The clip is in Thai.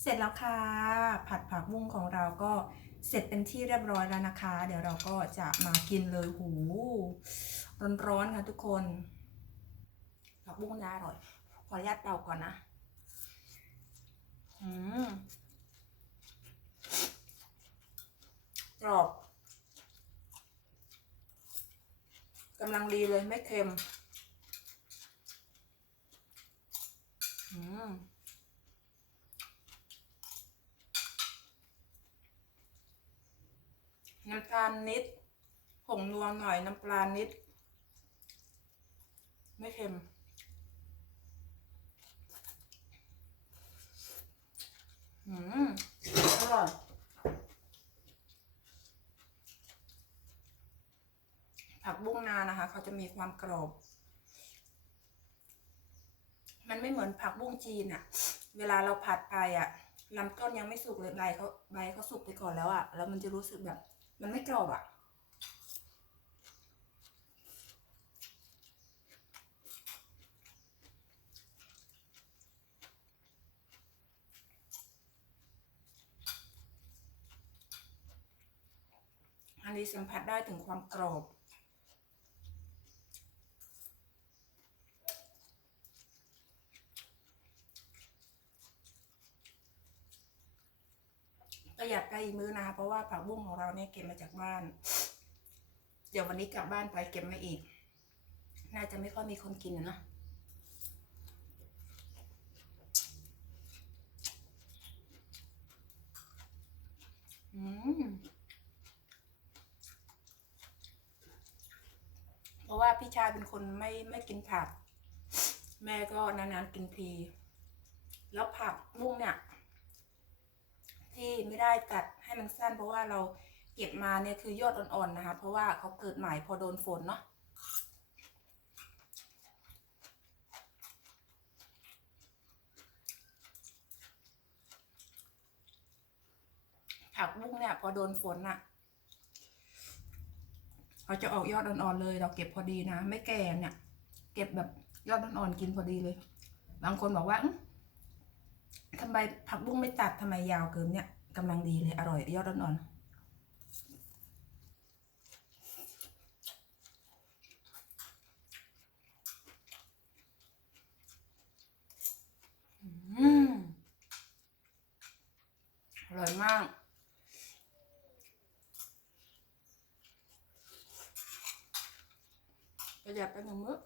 เสร็จแล้วค่ะ ผัดผักบุ้งของเราก็เสร็จเป็นที่เรียบร้อยแล้วนะคะ เดี๋ยวเราก็จะมากินเลยหูร้อนๆค่ะทุกคน ผักบุ้งน่าอร่อย ขออนุญาตเป่าก่อนนะอืมกรอบกำลังดีเลยไม่เค็ม อืม น้ำตาลนิด ผงนัวหน่อยน้ำปลานิด ไม่เค็ม อืม อร่อยผักบุ้งนานะคะ เขาจะมีความกรอบ มันไม่เหมือนผักบุ้งจีนอะเวลาเราผัดไปอะลำต้นยังไม่สุกเลยใบเขาใบเขาสุกไปก่อนแล้วอะแล้วมันจะรู้สึกแบบ มันไม่กรอบอะอันนี้สัมผัสได้ถึงความกรอบ ประหยัดไปอีกมื้อนะคะเพราะว่าผักบุ้งของเราเนี่ยเก็บมาจากบ้าน เดี๋ยววันนี้กลับบ้านไปเก็บมาอีก น่าจะไม่ค่อยมีคนกินนะเนาะอืมเพราะว่าพี่ชายเป็นคนไม่ไม่กินผัก แม่ก็นานๆกินที แล้วผักบุ้งเนี่ย ที่ไม่ได้ตัดให้มันสั้น เพราะว่าเราเก็บมาเนี่ยคือยอดอ่อนๆนะคะ เพราะว่าเขาเกิดใหม่พอโดนฝนเนาะผักบุ้งเนี่ยพอโดนฝนอะเขาจะออกยอดอ่อนๆเลย เราเก็บพอดีนะ ไม่แก่เนี่ย เก็บแบบยอดอ่อนๆกินพอดีเลย บางคนบอกว่า ทำไมผักบุ้งไม่ตัดทำไมยาวเกินเนี่ยกำลังดีเลยอร่อยยอดอ่อนๆอร่อยมากประหยัดไปหนึ่งมื้อ